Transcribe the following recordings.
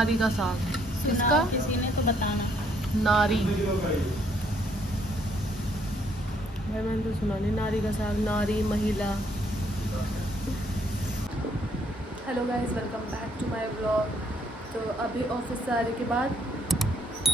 नारी का साग। किसका? किसी ने तो बताना। नारी। भाई मैंने तो सुना नहीं नारी का साग, नारी महिला। Hello guys, welcome back to my vlog. तो अभी ऑफिस से आने के बाद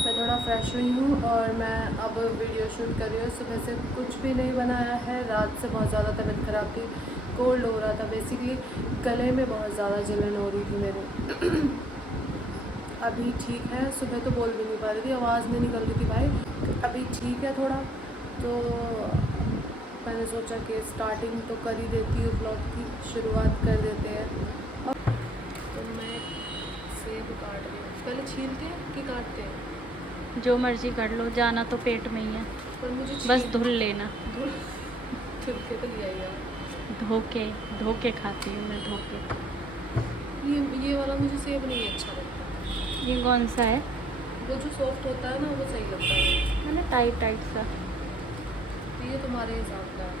मैं थोड़ा फ्रेश हुई हूँ और मैं अब वीडियो शूट कर रही हूँ। सुबह से कुछ भी नहीं बनाया है, रात से बहुत ज़्यादा तबीयत ख़राब थी, कोल्ड हो रहा था, बेसिकली गले में बहुत ज़्यादा जलन हो रही थी मेरे। अभी ठीक है, सुबह तो बोल भी नहीं पा रही थी, आवाज़ नहीं निकल रही थी भाई। अभी ठीक है थोड़ा, तो मैंने सोचा कि स्टार्टिंग तो कर ही देती हूँ, ब्लॉग की शुरुआत कर देते हैं। और तो मैं सेब काट रही हूँ। पहले छीलते हैं कि काटते हैं? जो मर्जी कर लो, जाना तो पेट में ही है। पर मुझे बस धुल लेना। छिलके तो लिया यार। धोके खाती हूँ मैं, धोके। ये वाला मुझे सेब नहीं अच्छा लगता। ये कौन सा है? वो जो सॉफ्ट होता है ना, वो सही लगता है। मैंने टाइट सा। तो ये तुम्हारे हिसाब का है।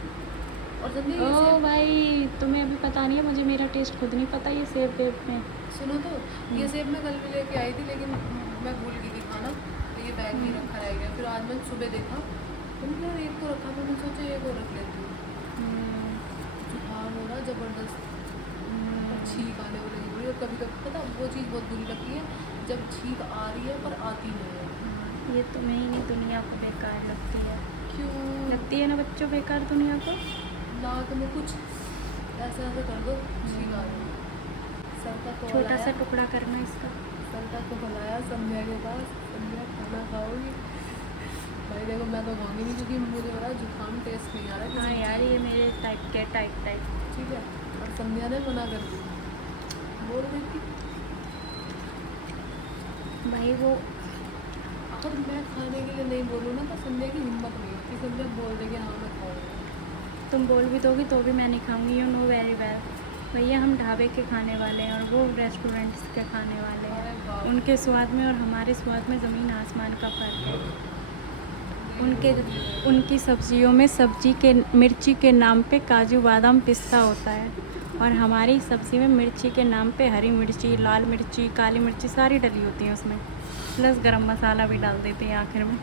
और संजय ये ओ सेब, भाई, तुम्हें अभी पता नहीं है, मुझे मेरा टेस्ट खुद नहीं पता ये सेब वेब में। सुनो तो, ये सेब मैं कल भी लेके आई थी, लेकिन मैं भूल गई थी खाना, तो ये बैग में रखा रह गया। फिर आज मैंने सुबह देखा, तो यार एक तो रखा, मैंने सोचा एक और रख लेती हूँ। जुकाम हो रहा ज़बरदस्त, छींक आने वाली है। और कभी कभी पता वो चीज़ बहुत बुरी लगती है, जब छींक आ रही है पर आती नहीं है। ये तुम्हें ही नहीं, दुनिया को बेकार लगती है। क्यों लगती है ना बच्चों बेकार दुनिया को। नाक में कुछ ऐसा ऐसा कर दो, छींक आ रही है। सर का तो छोटा सा टुकड़ा करना इसका। सर का तो बुलाया संध्या के पास, संध्या खाना खाओगी? भाई देखो मैं तो खाऊंगी नहीं, क्योंकि मुझे बड़ा जुकाम टेस्ट नहीं आ रहा हाँ किसी यार, चीज़ ये में। मेरे टाइप के टाइप। ठीक है, और संध्या ने मना कर दी, बोल रही थी भाई वो अगर मैं खाने के लिए नहीं बोलूँ ना, तो संध्या की हिम्मत नहीं होती। संध्या बोल देगी हाँ मैं खाऊंगी। तुम बोल भी दोगी तो भी मैं नहीं खाऊंगी, यू नो वेरी वेल। भैया हम ढाबे के खाने वाले हैं और वो रेस्टोरेंट्स के खाने वाले अरे हैं। बाप उनके स्वाद में और हमारे स्वाद में ज़मीन आसमान का फ़र्क है। उनकी सब्जियों में सब्जी के मिर्ची के नाम पे काजू बादाम पिस्ता होता है, और हमारी सब्ज़ी में मिर्ची के नाम पे हरी मिर्ची, लाल मिर्ची, काली मिर्ची सारी डली होती हैं उसमें, प्लस गरम मसाला भी डाल देते हैं आखिर में।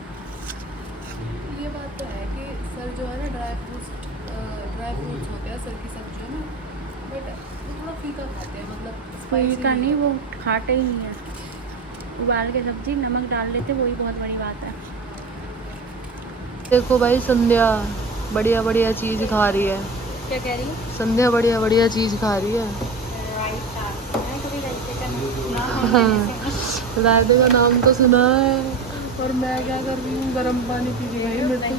ये बात तो है कि सर जो है ना, ड्राई फ्रूट्स होते हैं सर की सब्जियों में, बट वो थोड़ा फीका खाते हैं, मतलब स्पाइसी का नहीं, वो खाते ही नहीं है। उबाल के सब्जी नमक डाल देते, वही बहुत बड़ी बात है। देखो भाई, संध्या बढ़िया बढ़िया चीज़ खा रही है। क्या कह रही है? संध्या बढ़िया बढ़िया चीज़ खा रही है। रायते का नाम तो सुना है, और मैं क्या कर रही हूँ, गर्म पानी पी रही है। मेरे को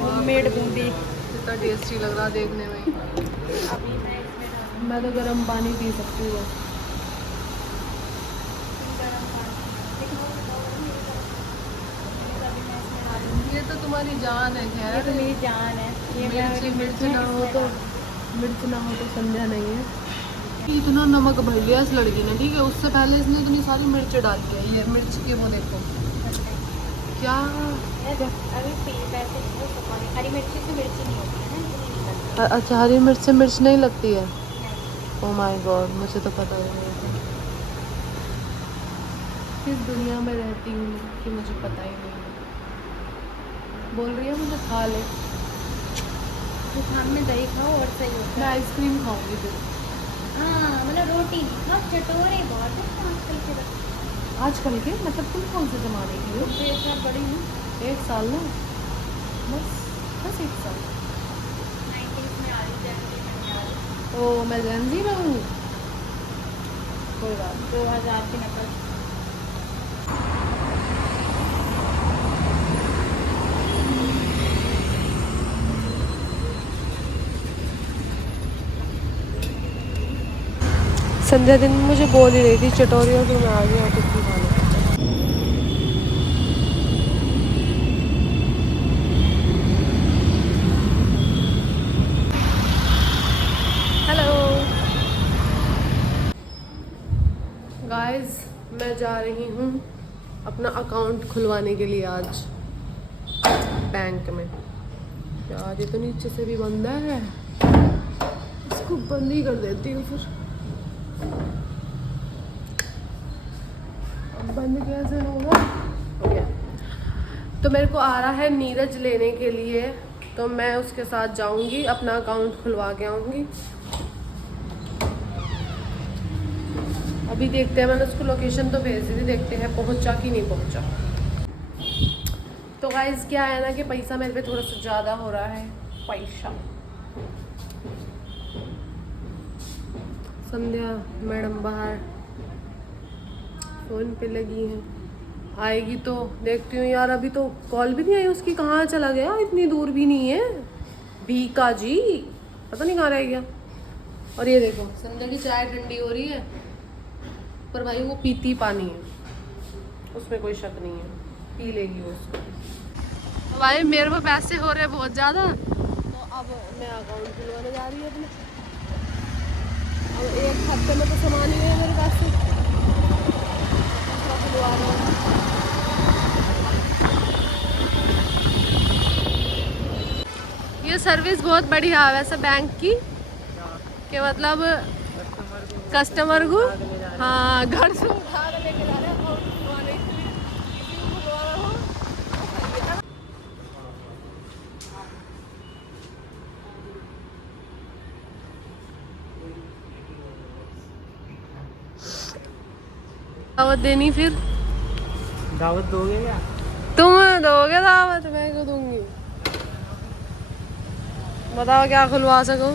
होममेड बूंदी। कितना टेस्टी लग रहा देखने में। अभी मैं तो गर्म पानी पी सकती हूँ। ये तो तुम्हारी जान है। खैर ये तो मेरी जान है। ये मिर्च ना हो तो, मिर्च ना हो तो संध्या नहीं है। इतना नमक भर लिया इस लड़की ने, ठीक है, उससे पहले इसने इतनी सारी मिर्च डाल दी है। ये मिर्च के वो देखो क्या, हरी मिर्ची से मिर्ची नहीं होती है। अच्छा हरी मिर्च से मिर्च नहीं लगती है? ओह माय गॉड, मुझे तो पता नहीं था। किस दुनिया में रहती हूँ कि मुझे पता ही नहीं है। बोल रही है मुझे खा ले। जुकाम में दही खाओ और सही होता मैं है। आइसक्रीम खाऊंगी फिर। हाँ, मतलब रोटी नहीं खाओ, चटोरे बहुत है आजकल के बच्चे। आजकल के मतलब तुम कौन से ज़माने की हो? तो एक साल बड़ी हूँ। 1 साल ना, बस बस 1 साल। 90s में आ रही, जनवरी में आ रही। ओ मैं जेनजी में हूँ, कोई बात नहीं। 2000 की नकल। संध्या दिन मुझे बोल ही रही थी चटोरियों की, मैं आ गई और टिक्की खाने। हेलो गाइस, मैं जा रही हूँ अपना अकाउंट खुलवाने के लिए आज बैंक में। यार ये तो नीचे से भी बंद है, इसको बंद ही कर देती हूँ फिर। बंद कैसे होगा? हो गया। तो मेरे को आ रहा है नीरज लेने के लिए, तो मैं उसके साथ जाऊंगी, अपना अकाउंट खुलवा के आऊंगी। अभी देखते हैं, मैंने उसको लोकेशन तो भेज दी थी, देखते हैं पहुंचा कि नहीं पहुंचा। तो गाइस क्या है ना कि पैसा मेरे पे थोड़ा सा ज़्यादा हो रहा है। पैसा संध्या मैडम बाहर फ़ोन पे लगी हैं, आएगी तो देखती हूँ यार। अभी तो कॉल भी नहीं आई उसकी, कहाँ चला गया? इतनी दूर भी नहीं है भीका जी, पता नहीं कहाँ रह गया। और ये देखो संध्या की चाय ठंडी हो रही है, पर भाई वो पीती पानी है, उसमें कोई शक नहीं है, पी लेगी वो उसको। तो भाई मेरे को पैसे हो रहे हैं बहुत ज़्यादा, तो अब मैं अकाउंट खुलवाने जा रही हूँ अपने। अब एक हफ्ते में तो सामान ही है मेरे पास से, खुलवा रहा हूँ। ये सर्विस बहुत बढ़िया है वैसे बैंक की, कि मतलब कस्टमर को हाँ घर से उठा के लेके जा रहे हैं अकाउंट खुलवाने के लिए। किसी को खुलवाना हो तो सही है। दावत देनी फिर? दावत दोगे क्या? तुम दोगे दावत, मैं क्यों दूंगी? बताओ क्या खुलवा सको।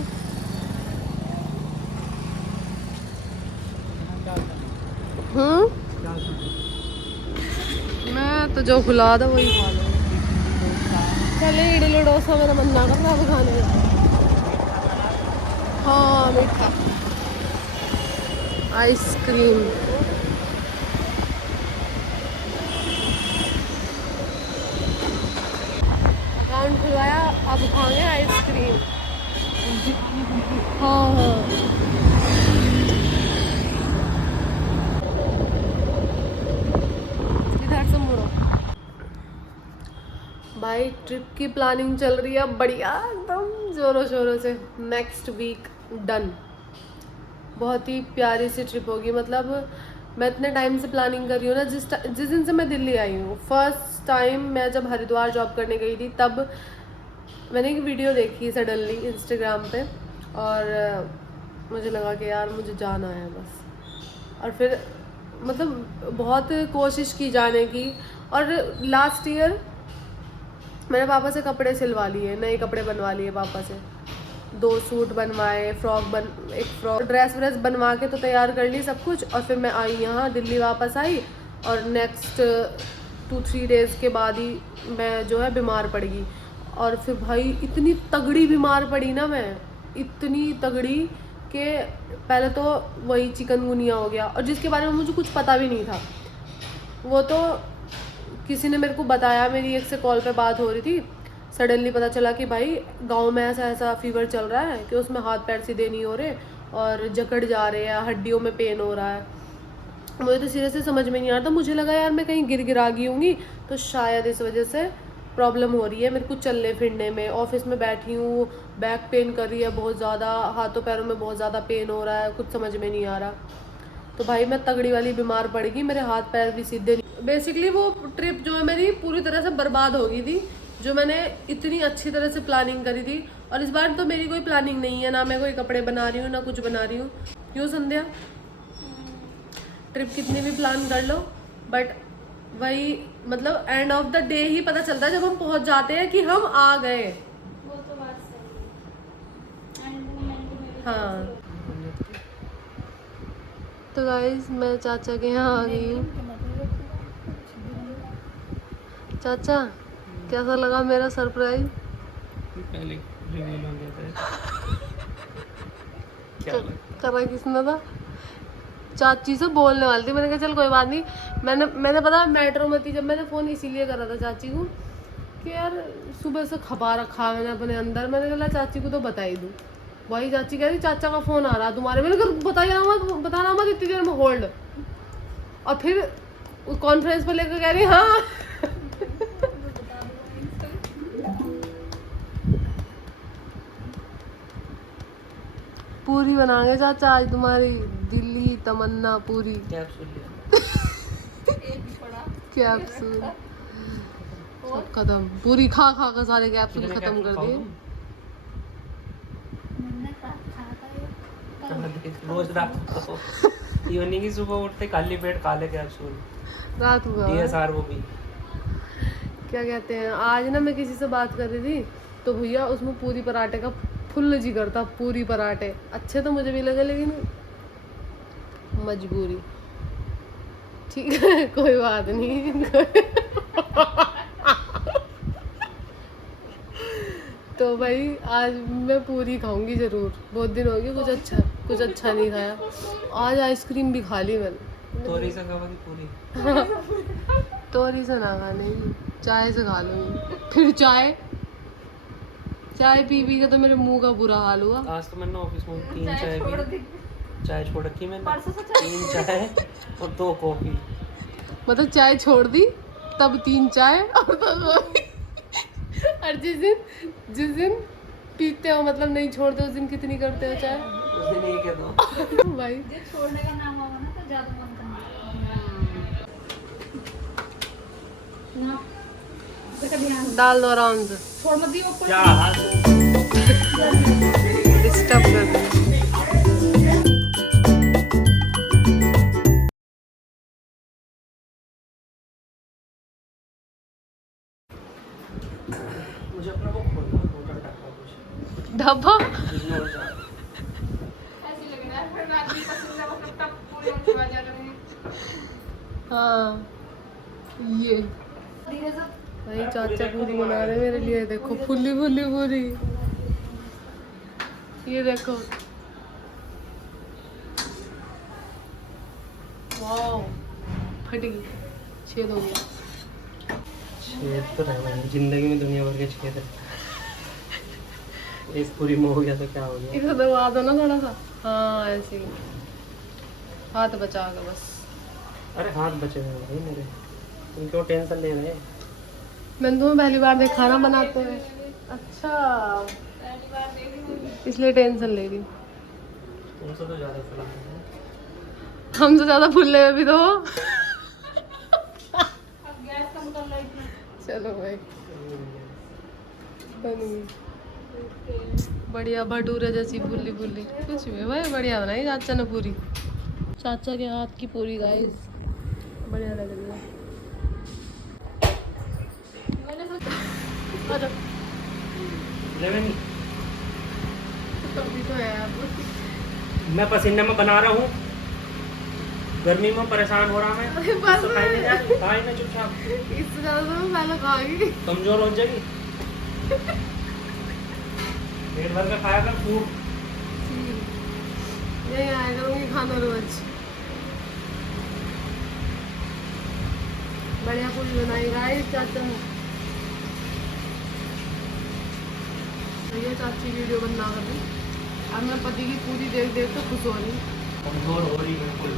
मैं तो जो खुला दो वही खा लो। चले इडली डोसा मेरा मन ना कर रहा है खाने का। हाँ मीठा आइसक्रीम। अकाउंट खुलवाया, अब खाएंगे आइसक्रीम। हाँ हाँ इधर से मुड़ो। भाई ट्रिप की प्लानिंग चल रही है बढ़िया एकदम जोरों शोरों से। Next week done. बहुत ही प्यारी सी ट्रिप होगी। मतलब मैं इतने टाइम से प्लानिंग कर रही हूँ ना, जिस दिन से मैं दिल्ली आई हूँ। फर्स्ट टाइम मैं जब हरिद्वार जॉब करने गई थी, तब मैंने एक वीडियो देखी सडनली इंस्टाग्राम पे, और मुझे लगा कि यार मुझे जाना है बस। और फिर मतलब बहुत कोशिश की जाने की, और लास्ट ईयर मैंने पापा से कपड़े सिलवा लिए, नए कपड़े बनवा लिए पापा से। 2 सूट बनवाए, एक फ्रॉक ड्रेस व्रेस बनवा के तो तैयार कर ली सब कुछ। और फिर मैं आई यहाँ दिल्ली वापस आई, और नेक्स्ट 2-3 डेज़ के बाद ही मैं जो है बीमार पड़ गई। और फिर भाई इतनी तगड़ी बीमार पड़ी ना मैं, इतनी तगड़ी कि पहले तो वही चिकनगुनिया हो गया, और जिसके बारे में मुझे कुछ पता भी नहीं था। वो तो किसी ने मेरे को बताया, मेरी एक से कॉल पे बात हो रही थी, सडनली पता चला कि भाई गांव में ऐसा ऐसा फीवर चल रहा है कि उसमें हाथ पैर सीधे नहीं हो रहे और जकड़ जा रहे हैं, हड्डियों में पेन हो रहा है। मुझे तो सीरियसली समझ में नहीं आ रहा था। मुझे लगा यार मैं कहीं गिरा गई होंगी, तो शायद इस वजह से प्रॉब्लम हो रही है मेरे को चलने फिरने में। ऑफिस में बैठी हूँ, बैक पेन कर रही है बहुत ज़्यादा, हाथों पैरों में बहुत ज़्यादा पेन हो रहा है, कुछ समझ में नहीं आ रहा। तो भाई मैं तगड़ी वाली बीमार पड़ गई, मेरे हाथ पैर भी सीधे नहीं। बेसिकली वो ट्रिप जो है मेरी पूरी तरह से बर्बाद हो गई थी, जो मैंने इतनी अच्छी तरह से प्लानिंग करी थी। और इस बार तो मेरी कोई प्लानिंग नहीं है, ना मैं कोई कपड़े बना रही हूँ ना कुछ बना रही हूँ। क्यों संध्या? ट्रिप कितनी भी प्लान कर लो, बट वही मतलब एंड ऑफ द डे ही पता चलता है जब हम पहुंच जाते हैं कि हम आ गए। वो तो बात सही है। हाँ तो गाइस मैं चाचा के यहाँ आ गई हूँ। चाचा कैसा लगा मेरा सरप्राइज? पहले रिवील हो गया था। करा किसने था? चाची से बोलने वाली थी, मैंने कहा चल कोई बात नहीं। मैंने पता मेट्रो में थी जब, मैंने फ़ोन इसीलिए करा था चाची को कि यार सुबह से खपा रखा मैंने अपने अंदर। मैंने कहा चाची को तो बता ही दूँ। वही चाची कह रही चाचा का फ़ोन आ रहा तुम्हारे। मैंने कहा बताना मत इतनी देर में, होल्ड। और फिर कॉन्फ्रेंस पर लेकर कह रही हाँ पूरी बनाएंगे चाचा आज तुम्हारी दिल्ली तमन्ना पूरी। क्या सुन लिया? कैप्सूल सब खत्म, पूरी खा खा कर सारे कैप्सूल खत्म कर दिए। रोज रात को इवनिंग की सुबह उठते खाली पेट खा ले कैप्सूल। रात हुआ DSR वो भी क्या कहते हैं। आज ना मैं किसी से बात कर रही थी तो भैया उसमें पूरी पराठे का फुल जी करता, पूरी पराठे अच्छे तो मुझे भी लगे लेकिन मजबूरी, ठीक है कोई बात नहीं। तो भाई आज मैं पूरी खाऊंगी जरूर, बहुत दिन हो गए कुछ अच्छा नहीं खाया। आज आइसक्रीम भी खा ली मैंने। तोरी से खाओगी पूरी? तोरी से ना खाने, चाय से खा लूंगी। फिर चाय पी के तो मेरे मुंह का बुरा हाल हुआ। आज तो मैंने ऑफिस में 3 चाय पी, चाय छोड़ रखी मैंने, 3 चाय और 2 कॉफी। मतलब चाय छोड़ दी तब 3 चाय और 2 कॉफी। और जिस दिन पीते हो मतलब नहीं छोड़ते उस दिन कितनी करते हो चाय? उस दिन एक है दो भाई छोड़ने का नाम होगा ना तो ज्यादा मन करना। डाल दो आराम से, छोड़ मत दियो ऊपर। क्या डिस्टर्ब कर दो। मुझे अपना वो खोलना है, होटल टाका कुछ ढब्बा जिसमें हो जाए। ऐसे लग रहा है फिर रात की पसंद है मतलब तब पूरे उठवा जा रहे हैं। हाँ ये धीरे से भाई चाचा पूरी बना रहे मेरे लिए, देखो फुल्ली पूरी। ये देखो वाओ, फट गई, छेद हो गया। छेद तो रहना है जिंदगी में, दुनिया भर के छेद है। एक पूरी में हो गया तो क्या हो गया? इधर दबा दो ना थोड़ा सा, हाँ ऐसे ही हाथ बचा के बस। अरे हाथ बचे हुए हैं भाई मेरे, तुम क्यों टेंशन ले रहे? मैंने तुम्हें पहली बार देखा ना बनाते हुए। अच्छा इसलिए टेंशन ले रही। तुमसे तो ज़्यादा फुला है। हमसे ज्यादा फुल्ले हुए भी तो हो। अब गैस कम कर लो इतना। चलो भाई बन गई बढ़िया, भटूरे जैसी फुल्ली कुछ भी भाई बढ़िया बनाई चाचा ने पूरी। चाचा के हाथ की पूरी गाइस बढ़िया लग रही है। अच्छा लेमन कभी तो है आप। मैं पसीने में बना रहा हूँ, गर्मी में परेशान हो रहा मैं। बस तो खाई नहीं जा, खाई ना चुपचाप। इससे ज्यादा तो मैं पहले खाऊंगी। कमजोर हो जाएगी। पेट भर का खाया कर फूड। यही आया करूँगी खाना रोज। बढ़िया पूरी बनाई गाइस चाचा ने। भैया चाची वीडियो बना कर दी। अब मैं पति की पूरी देख तो खुश हो रही। कमजोर हो रही बिल्कुल।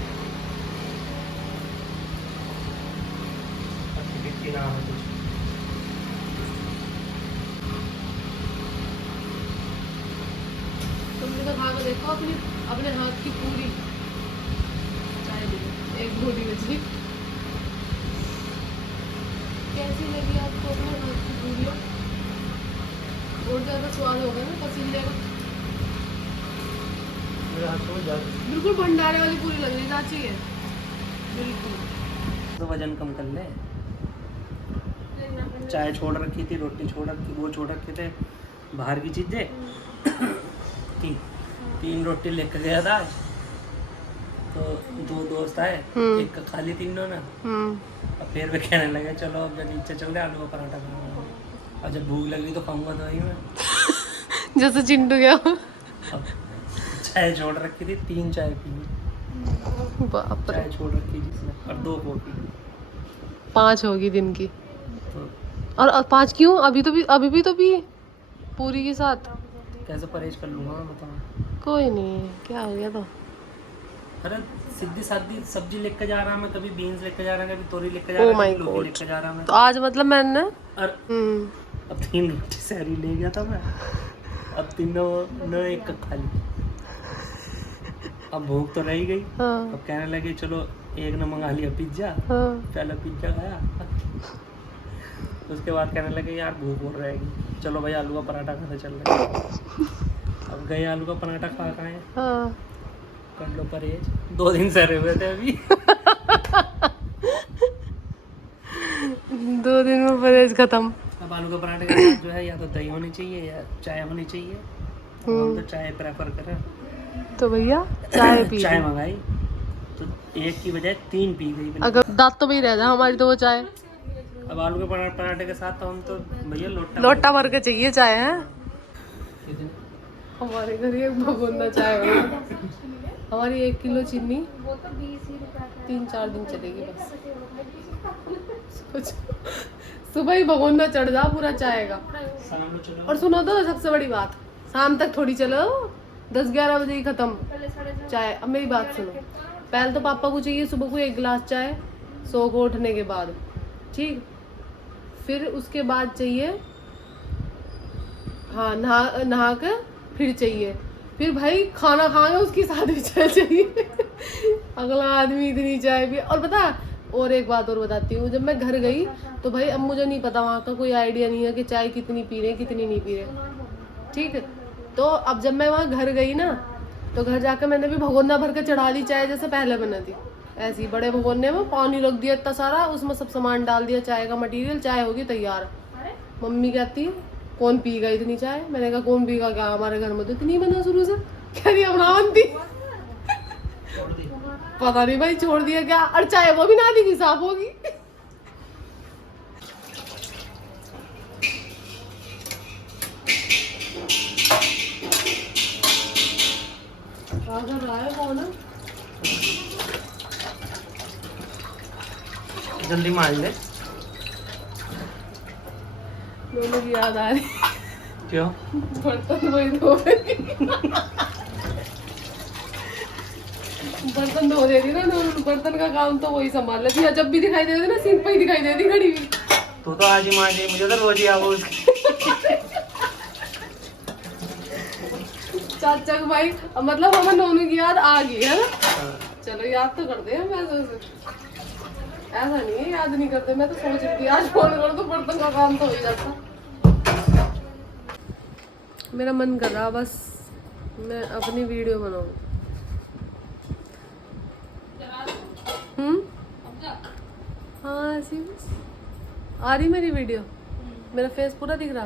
अच्छी दिखती ना हो कुछ। तुम भी तो खा के देखो अपने हाथ की पूरी। चाय दी एक घोटी बची। कैसी लगी आपको अपने हाथ की पूरी? और ज़्यादा स्वाद होगा ना पसीने का। मेरे हाथ में ज्यादा बिल्कुल भंडारे वाली पूरी लग रही चाची है बिल्कुल। तो वजन कम कर ले। चाय छोड़ रखी थी, रोटी छोड़ रखी, वो छोड़ रखे थे बाहर की चीजें। 3 रोटी लेकर गया था आज, तो 2 दोस्त आए, एक का खा ली तीनों ने। अब फिर वे कहने लगे चलो अब नीचे चल रहे आलू का पराठा खाऊंगा। और जब भूख लग रही तो खाऊंगा तो वही मैं। जैसे चिंटू गया। अब चाय छोड़ रखी थी, 3 चाय पी। बाप रे, चाय छोड़ रखी थी इसने, और 2 कॉफी। 5 होगी दिन की। तो और 5 क्यों? अभी भी तो पी पूरी के साथ। कैसे परहेज कर लूँगा मैं बताओ? कोई नहीं, क्या हो गया तो। अरे सीधी सादी सब्जी लेकर जा रहा मैं, कभी बीन्स लेकर जा रहा, कभी तोरी लेकर जा Oh रहा, my कभी लौकी God. लेकर जा रहा मैं। तो आज मतलब मैंने और अब 3 रोटी सहरी ले गया था मैं, अब तीनों न एक खा ली। अब भूख तो रही गई। हाँ अब कहने लगे चलो एक ने मंगा लिया पिज्जा। हाँ। पहले पिज्जा खाया, उसके बाद कहने लगे यार भूख हो रहेगी, चलो भाई आलू का पराठा खाने चल रहे। अब गए आलू का पराठा खा खाए। हाँ। कर लो परहेज, 2 दिन से रहे हुए थे अभी। 2 दिन में परहेज खत्म। अब आलू का पराठे के साथ जो है या तो दही होनी चाहिए या चाय होनी चाहिए। हम तो चाय प्रेफर करें, तो भैया चाय पी चाय मंगाई तो 1 की बजाय 3 पी गई। अगर दांत तो भी रह जाए हमारी तो वो चाय। अब आलू के पराठे के साथ तो हम तो भैया लोटा भर के चाहिए चाय है। हमारे घर एक भगोना चाय बना था। हमारी 1 किलो चीनी 3-4 दिन चलेगी बस। सुबह ही भगोना चढ़ जा पूरा चाय का। और सुनो तो सबसे बड़ी बात, शाम तक थोड़ी चलो, 10-11 बजे ही खत्म चाय। अब मेरी बात सुनो, पहले तो पापा को चाहिए सुबह को 1 गिलास चाय सो को उठने के बाद, ठीक। फिर उसके बाद चाहिए, हाँ, नहा कर फिर चाहिए। फिर भाई खाना खाएंगे उसके साथ भी चाय चाहिए। अगला आदमी इतनी चाय भी। और पता, और एक बात और बताती हूँ, जब मैं घर गई तो भाई अब मुझे नहीं पता, वहाँ का कोई आइडिया नहीं है कि चाय कितनी पी रहे कितनी नहीं पी रहे, ठीक है। तो अब जब मैं वहाँ घर गई ना, तो घर जाकर मैंने भी भगोना भर के चढ़ा दी चाय, जैसे पहले बना थी ऐसे ही। बड़े भगोने में पानी रख दिया इतना सारा, उसमें सब सामान डाल दिया, चाय का मटेरियल, चाय होगी तैयार। मम्मी कहती कौन पीगा इतनी चाय? मैंने कहा कौन पीगा क्या, हमारे घर में तो इतनी बना शुरू से। कह रही अब ना बनती। पता नहीं भाई छोड़ दिया क्या, और चाय वो भी ना दी साफ होगी। जल्दी मार ले। दोनों की याद आ रही। क्यों? बर्तन वही धो रही, बर्तन धो रही थी ना, तो बर्तन का काम तो वही संभाल लेती है। जब भी दिखाई देती ना, सीन पे ही दिखाई देती खड़ी हुई। तू तो आज ही मार दी, मुझे तो रोज ही आओ उसकी। चाचा भाई, मतलब हमें दोनों की याद आ गई है ना। चलो याद तो करते हैं, मैं ऐसा नहीं है याद नहीं करते। मैं तो सोच रही थी आज फोन कर दो, बर्तन का काम तो हो ही जाता। मेरा मन कर रहा बस मैं अपनी वीडियो बनाऊं। हाँ ऐसी आ रही मेरी वीडियो, मेरा फेस पूरा दिख रहा।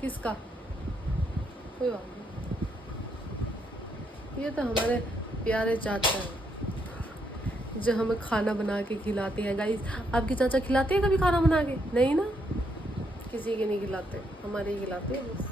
किसका? कोई बात नहीं, ये तो हमारे प्यारे चाचा हैं जो हमें खाना बना के खिलाते हैं। गाइस, आपके चाचा खिलाते हैं कभी खाना बना के? नहीं ना, किसी के नहीं खिलाते, हमारे ही खिलाते हैं बस।